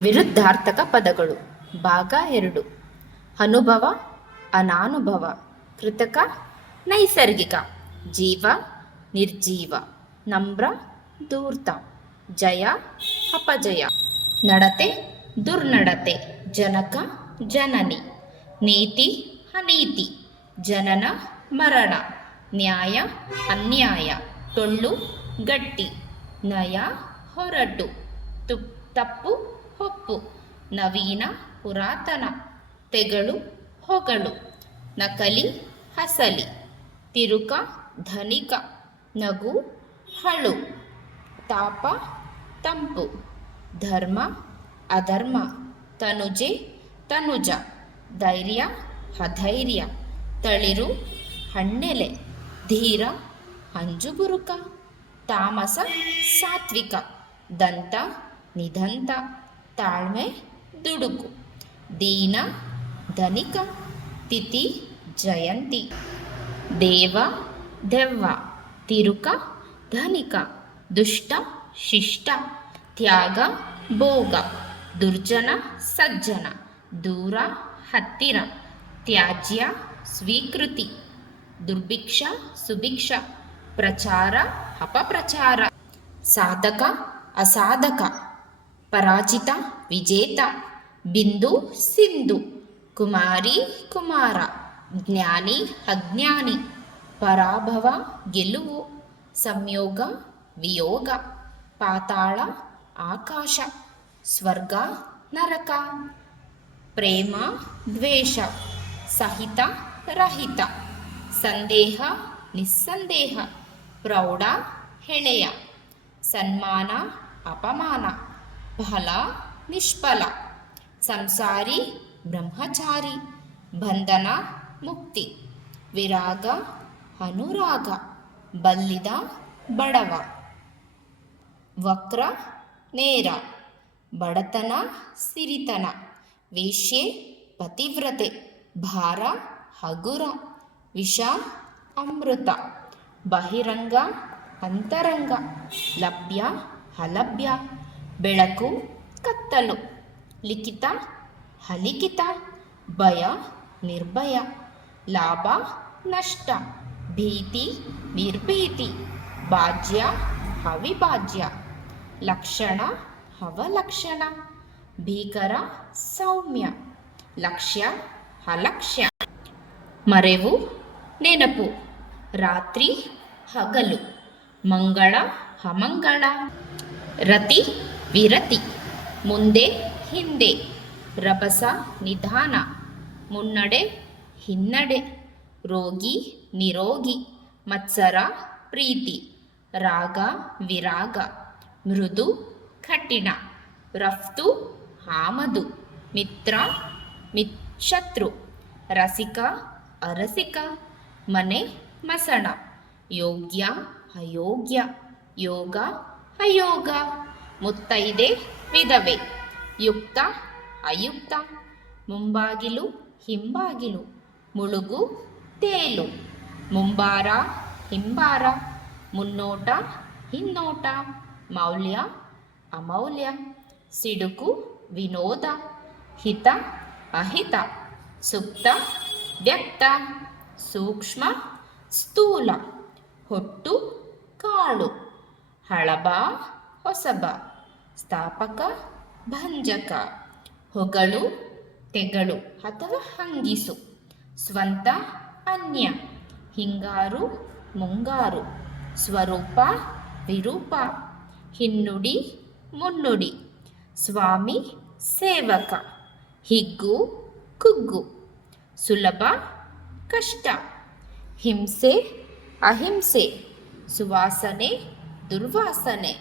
ವಿರುದ್ಧಾರ್ಥಕ ಪದಗಳು ಭಾಗ 2. ಅನುಭವ ಅನಾನುಭವ, ಕೃತಕ ನೈಸರ್ಗಿಕ, ಜೀವ ನಿರ್ಜೀವ, ನಮ್ರ ಧೂರ್ತ, ಜಯ ಅಪಜಯ, ನಡತೆ ದುರ್ನಡತೆ, ಜನಕ ಜನನಿ, ನೀತಿ ಅನೀತಿ, ಜನನ ಮರಣ, ನ್ಯಾಯ ಅನ್ಯಾಯ, ಟೊಳ್ಳು ಗಟ್ಟಿ, ನಯ ಹೊರಟು, ತಪ್ಪು ಒಪ್ಪು, ನವೀನ ಪುರಾತನ, ತೆಗಳು ಹೊಗಳು, ನಕಲಿ ಅಸಲಿ, ತಿರುಕ ಧನಿಕ, ನಗು ಹಳು, ತಾಪ ತಂಪು, ಧರ್ಮ ಅಧರ್ಮ, ತನುಜೆ ತನುಜ, ಧೈರ್ಯ ಅಧೈರ್ಯ, ತಳಿರು ಹಣ್ಣೆಲೆ, ಧೀರ ಅಂಜುಬುರುಕ, ತಾಮಸ ಸಾತ್ವಿಕ, ದಂತ ನಿದಂತ, ತಾಳ್ಮೆ ದುಡುಕು, ದೀನ ಧನಿಕ, ತಿಥಿ ಜಯಂತಿ, ದೇವ ದೆವ್ವ, ತಿರುಕ ಧನಿಕ, ದುಷ್ಟ ಶಿಷ್ಟ, ತ್ಯಾಗ ಭೋಗ, ದುರ್ಜನ ಸಜ್ಜನ, ದೂರ ಹತ್ತಿರ, ತ್ಯಾಜ್ಯ ಸ್ವೀಕೃತಿ, ದುರ್ಭಿಕ್ಷ ಸುಭಿಕ್ಷ, ಪ್ರಚಾರ ಅಪಪ್ರಚಾರ, ಸಾಧಕ ಅಸಾಧಕ, ಪರಾಜಿತ ವಿಜೇತ, ಬಿಂದು ಸಿಂಧು, ಕುಮಾರಿ ಕುಮಾರ, ಜ್ಞಾನಿ ಅಜ್ಞಾನಿ, ಪರಾಭವ ಗೆಲುವು, ಸಂಯೋಗ ವಿಯೋಗ, ಪಾತಾಳ ಆಕಾಶ, ಸ್ವರ್ಗ ನರಕ, ಪ್ರೇಮ ದ್ವೇಷ, ಸಹಿತ ರಹಿತ, ಸಂದೇಹ ನಿಸ್ಸಂದೇಹ, ಪ್ರೌಢ ಹೆಳೆಯ, ಸನ್ಮಾನ ಅಪಮಾನ, ಫಲ ನಿಷ್ಫಲ, ಸಂಸಾರಿ ಬ್ರಹ್ಮಚಾರಿ, ಬಂಧನ ಮುಕ್ತಿ, ವಿರಾಗ ಅನುರಾಗ, ಬಲ್ಲಿದ ಬಡವ, ವಕ್ರ ನೇರ, ಬಡತನ ಸಿರಿತನ, ವೇಶ್ಯೆ ಪತಿವ್ರತೆ, ಭಾರ ಹಗುರ, ವಿಷ ಅಮೃತ, ಬಹಿರಂಗ ಅಂತರಂಗ, ಲಭ್ಯ ಅಲಭ್ಯ, ಬೆಳಕು ಕತ್ತಲು, ಲಿಖಿತ ಅಲಿಖಿತ, ಭಯ ನಿರ್ಭಯ, ಲಾಭ ನಷ್ಟ, ಭೀತಿ ನಿರ್ಭೀತಿ, ಭಾಜ್ಯ ಅವಿಭಾಜ್ಯ, ಲಕ್ಷಣ ಅವಲಕ್ಷಣ, ಭೀಕರ ಸೌಮ್ಯ, ಲಕ್ಷ್ಯ ಅಲಕ್ಷ್ಯ, ಮರೆವು ನೆನಪು, ರಾತ್ರಿ ಹಗಲು, ಮಂಗಳ ಅಮಂಗಳ, ರತಿ ವಿರತಿ, ಮುಂದೆ ಹಿಂದೆ, ರಭಸ ನಿಧಾನ, ಮುನ್ನಡೆ ಹಿನ್ನಡೆ, ರೋಗಿ ನಿರೋಗಿ, ಮತ್ಸರ ಪ್ರೀತಿ, ರಾಗ ವಿರಾಗ, ಮೃದು ಕಠಿಣ, ರಫ್ತು ಆಮದು, ಮಿತ್ರ ಶತ್ರು, ರಸಿಕ ಅರಸಿಕ, ಮನೆ ಮಸಣ, ಯೋಗ್ಯ ಅಯೋಗ್ಯ, ಯೋಗ ಅಯೋಗ, ಮುತ್ತೈದೆ ವಿಧವೆ, ಯುಕ್ತ ಅಯುಕ್ತ, ಮುಂಬಾಗಿಲು ಹಿಂಬಾಗಿಲು, ಮುಳುಗು ತೇಲು, ಮುಂಬಾರ ಹಿಂಬಾರ, ಮುನ್ನೋಟ ಹಿನ್ನೋಟ, ಮೌಲ್ಯ ಅಮೌಲ್ಯ, ಸಿಡುಕು ವಿನೋದ, ಹಿತ ಅಹಿತ, ಸುಪ್ತ ವ್ಯಕ್ತ, ಸೂಕ್ಷ್ಮ ಸ್ಥೂಲ, ಹೊಟ್ಟು ಕಾಳು, ಹಳಬ ಹೊಸಬ, ಸ್ಥಾಪಕ ಭಂಜಕ, ಹೊಗಳು ತೆಗಳು ಅಥವಾ ಹಂಗಿಸು, ಸ್ವಂತ ಅನ್ಯ, ಹಿಂಗಾರು ಮುಂಗಾರು, ಸ್ವರೂಪ ವಿರೂಪ, ಹಿನ್ನುಡಿ ಮುನ್ನುಡಿ, ಸ್ವಾಮಿ ಸೇವಕ, ಹಿಗ್ಗು ಕುಗ್ಗು, ಸುಲಭ ಕಷ್ಟ, ಹಿಂಸೆ ಅಹಿಂಸೆ, ಸುವಾಸನೆ ದುರ್ವಾಸನೆ,